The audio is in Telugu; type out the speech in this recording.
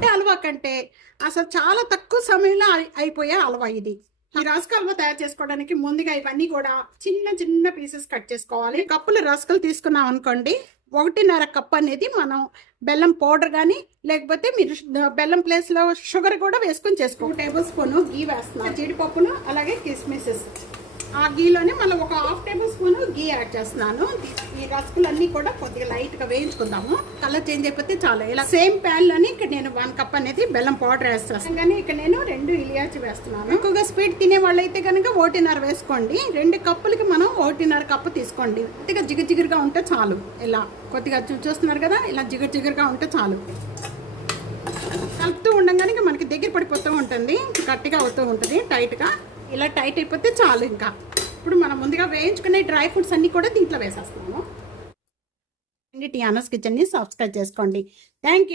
అంటే హల్వా కంటే అసలు చాలా తక్కువ సమయంలో అయిపోయే హల్వా ఇది. ఈ రస్క్ హల్వా తయారు చేసుకోవడానికి ముందుగా ఇవన్నీ కూడా చిన్న చిన్న పీసెస్ కట్ చేసుకోవాలి. కప్పులు రస్కులు తీసుకున్నాం అనుకోండి ఒకటిన్నర కప్ అనేది మనం బెల్లం పౌడర్ కానీ లేకపోతే మీరు బెల్లం ప్లేస్లో షుగర్ కూడా వేసుకొని చేసుకో టేబుల్ స్పూన్ గీ వేస్తున్నాం జీడిపప్పును అలాగే కిస్మిసెస్. ఆ గీలోనే మళ్ళీ ఒక హాఫ్ టేబుల్ గీ యాడ్ చేస్తున్నాను. ఈ రసకులన్నీ కూడా కొద్దిగా లైట్గా వేయించుకుందాము. కలర్ చేంజ్ అయిపోతే చాలు. ఇలా సేమ్ ప్యాన్లోని ఇక్కడ నేను వన్ కప్ అనేది బెల్లం పౌడర్ వేస్తాను కానీ ఇక్కడ నేను రెండు ఇలియాచి వేస్తున్నాను. ఎక్కువగా స్వీట్ తినే వాళ్ళైతే కనుక ఓటీన్నర వేసుకోండి. రెండు కప్పులకి మనం ఓటీన్నర కప్పు తీసుకోండి. కొద్దిగా జిగజిగురుగా జిగురుగా ఉంటే చాలు. ఇలా కొద్దిగా చూ- చూస్తున్నారు కదా? ఇలా జిగురు జిగురుగా ఉంటే చాలు. కలుపుతూ ఉండగానే మనకి దగ్గర పడిపోతూ ఉంటుంది. గట్టిగా అవుతూ ఉంటుంది. టైట్గా ఇలా టైట్ అయిపోతే చాలు ఇంకా. ఇప్పుడు మనం ముందుగా వేయించుకునే డ్రై ఫ్రూట్స్ అన్నీ కూడా దీంట్లో వేసేస్తున్నాము. టీ అనస్ కిచెన్ని సబ్స్క్రైబ్ చేసుకోండి. Thank you.